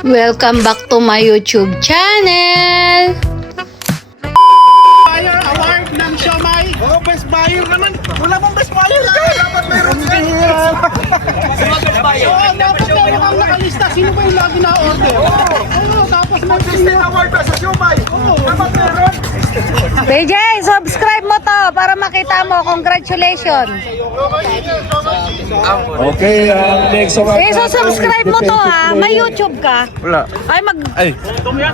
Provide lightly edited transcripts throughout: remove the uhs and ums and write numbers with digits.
Welcome back to my YouTube channel. Buyer award ng Siomai. Oh, best buyer naman. Wala bang best buyer? Dapat meron din. Sino best buyer? Dapat meron ang nakalista. Sino ba yung lagi na-order? Oo, tapos may best award pa sa Siomai. Dapat meron. PJ, subscribe mo to para makita mo. Congratulations. Okay, next one. Isusubscribe mo to ha. May YouTube ka? Wala. Ay,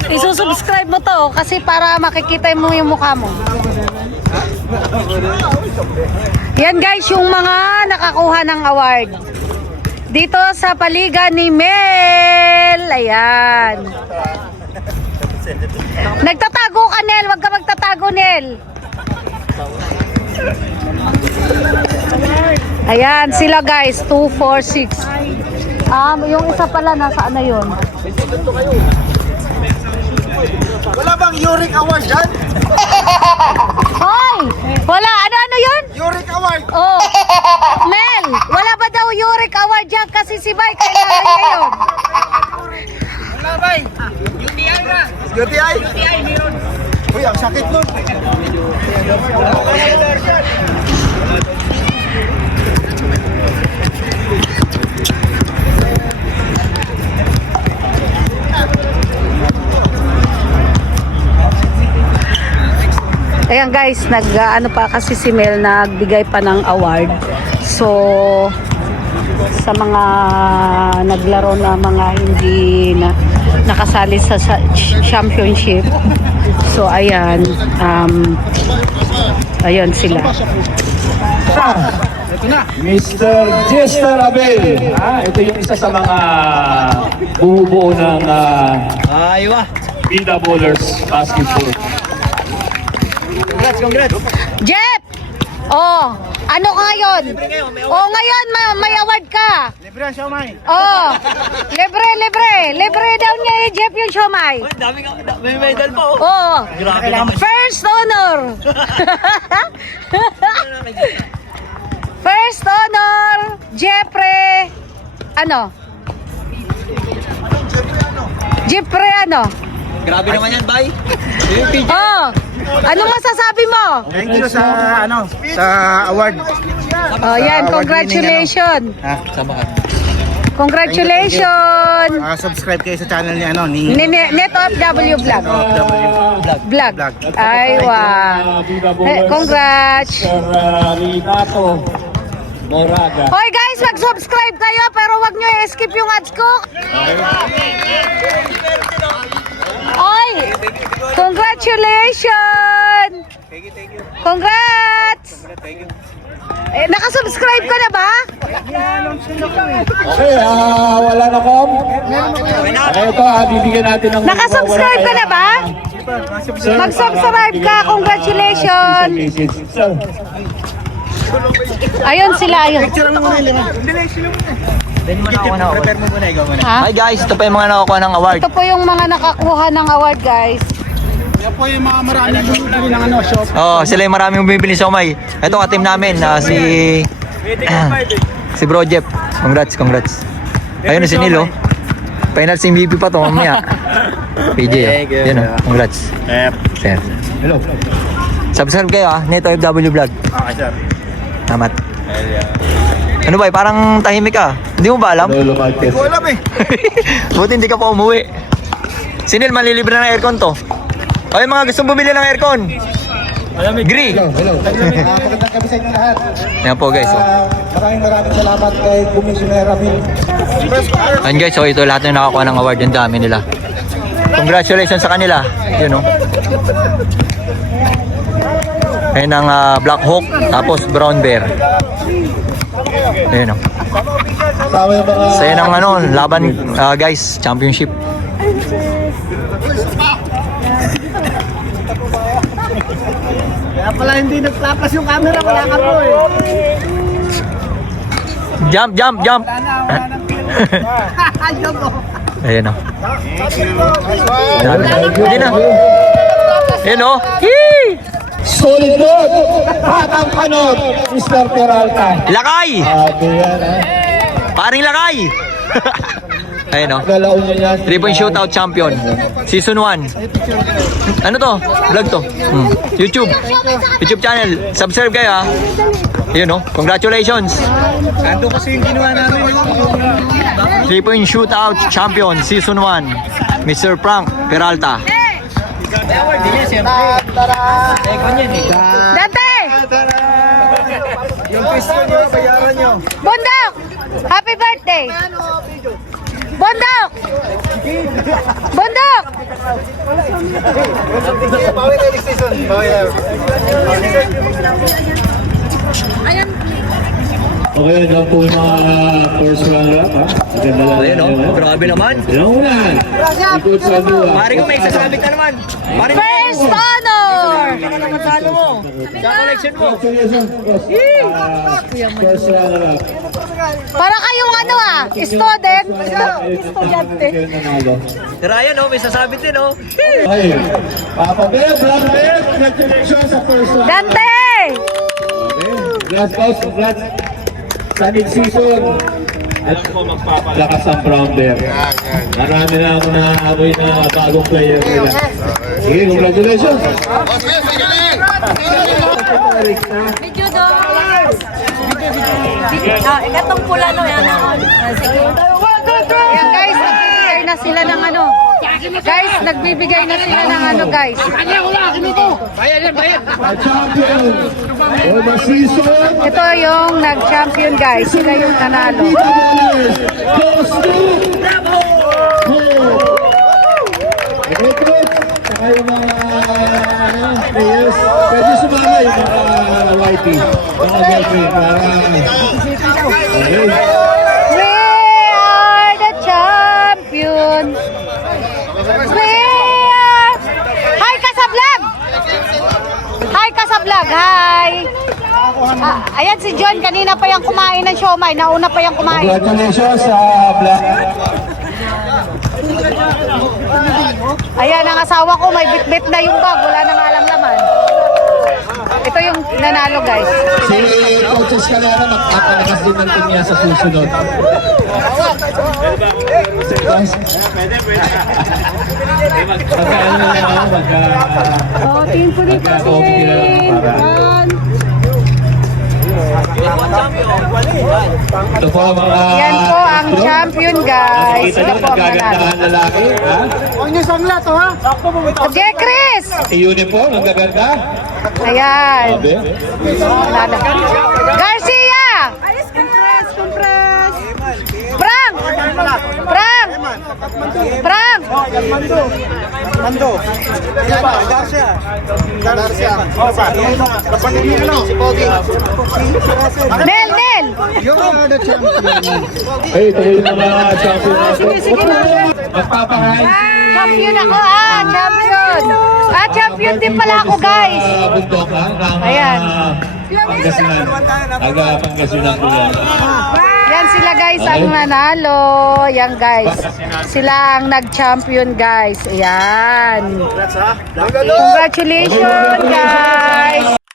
isusubscribe mo to kasi para makikita mo yung mukha mo. Yan guys, yung mga nakakuha ng award. Dito sa paligan ni Mel. Ayan. Nagtatago ka, Nel. Huwag ka magtatago, Nel. Ayan, sila guys. 2, 4, 6. Yung isa pala, nasa ano yun? Wala bang Uric Award dyan? Hoy! Wala! Ano yun? Uric Award. Oh! Mel! Wala ba daw Uric Award dyan? Kasi si Bay kailangan niya yun. Wala bay. UTI na. UTI? UTI meron. Uy, ang sakit nun. Ayan guys, ano pa kasi si Mel nagbigay pa ng award. So, sa mga naglaro na mga hindi na nakasali sa championship. So, ayan. Ayan sila. Mr. Jester Abel. Ito yung isa sa mga bumubuo ng Bida Bowlers Basketball. Congrats. Jeff! Oh, ano ka ngayon? Oh, ngayon may award ka. Libre ang Siomai. Oh, libre. Libre daw niya Jeff yung siomai. May medal pa oh. Oh, Grabe naman. first honor. First honor, Jeffrey. Ano? Jeffrey ano? Grabe naman yan, bay. Oh, anong masasabi mo? Thank you sa sa award. Oh, yan, congratulations. Sama ka. Congratulations. Subscribe kayo sa channel ni Net of W Vlog. Vlog. Ay, wow. Congrats. Rinato Moraga. Hoy guys, mag-subscribe kayo pero wag nyo i-skip yung ads ko. Hoy! Congratulations! Congrats! Nakasubscribe ka na ba? Okay, wala na kom. Ito, bibigyan natin ng... Nakasubscribe ka na ba? Mag-subscribe ka. Congratulations! Ayun sila, ayun. Ha? Hi guys, ito pa yung mga nakakuha ng award. Ito po yung mga nakakuha ng award, guys. Yan po yung mga maraming bumibili ng shop. Oh, sila yung maraming bumibili sa umay. Ito ka team namin, si Bro Jeff. Congrats. Ayun na si Nilo. Final si MVP pa to mamaya. PJ, yun oh. Congrats. Sir. Hello. Subscribe kayo Neto FW Vlog. Okay, sir. Salamat. Ano ba, parang tahimik ka. Hindi mo ba alam? Lolo Marquez. Ko alam eh. Buti hindi ka pa umuwi. Sinil, manlilibre ng aircon to. O yung mga gustong bumili ng aircon. Agree. Hello. Magandang gabi sa inyo lahat. Yan po guys. Maraming salamat kay Commissioner Ramil. Ayan guys, ito lahat ng nakakuha ng award. Yung dami nila. Congratulations sa kanila. Yun o. Ayan ang Black Hawk, tapos Brown Bear. Ayan o. So yan ang laban guys, championship. Kaya pala hindi nagtapas yung camera, wala ka po eh. Jump! Ayan o. Hindi na. Ayan o. Yee! Solid board! Hatang kanot, Mr. Peralta. Lakay! Sabi yan Paring lakay! Ayun o. Galaw niya yan. 3-point shootout champion. Season 1. Ano to? Vlog to. YouTube. YouTube channel. Subscribe kayo ha. Yun o. Congratulations. Ando kasi yung ginawa namin. 3-point shootout champion. Season 1. Mr. Frank Peralta. Dante! Yung pisto nyo, bayaran nyo. Bundok! Happy birthday! Bundok! Bundok! Bawi na next season. Bawi na. Okay, yan po yung mga first runner-up, ha? Ganda lang. Ayun o. Grabe naman. Yung una, ikot sa dua. Pare ko may sasabit na naman. Pare ko. First honor! Talo mo. Sa collection mo. Congratulations, boss. First runner-up. Para kayong student. Estudyante. Ryan o. May sasabit din o. Okay. Papa Bear, Black Bear, congratulations sa first runner-up. Dante! Congrats, boss. Congrats sa mid-season. At lakas ang Brown Bear. Marami na ako na-amoy na bagong player nila. Sige, congratulations. Video doon! Ikatong pula no yan. Sige. Ayan guys, nagbibigay na sila ng ano. Guys, nagbibigay na sila ng ano guys. Champion for the season. Ito yung nag-champion guys. Sila yung nanalo. Tita Ballers goes to Okay, coach. Saka yung mga players. Pwede sumama yung mga YT. Mga girlfriend. Okay. We are the champion. We are... Hi Kasablog! Hi Kasablog! Hi! Ayan si John, kanina pa yung kumain ng siomay. Nauna pa yung kumain. Congratulations sa Black. Ayan, ang asawa ko may bit-bit na yung bag. Wala na nga lang laman. Ito yung nanalo guys. Si Coaches Calera magpapalakas din ng team niya sa susunod. Magkaano na lang ako, Oh, team po dito. magka-coffee na lang para. Ito po mga... Yan po ang champion guys. Nakikita Ito nyo, po ang nanalo. nagagandahan lalaki. Ha? Huwag nyo sangla to ha. Okay, Chris! Si uniform, ang gaganda. Ayan. Sabi. Nanalo. Garcia! Frank! Frank! Frank! Mando. Garcia. Garcia. Kapatid niya ano? Si Pogi. Nel, Nel! Yung the champion. Hey, ito yung mga champion natin. Magpapakain Champion ako champion! Champion din pala ako guys! bundok ha? Ayan. Pangasinan. Pangasinan ko yan. Yan sila guys ang nanalo. Yan guys. Sila ang nag-champion guys. Ayan. Congratulations guys!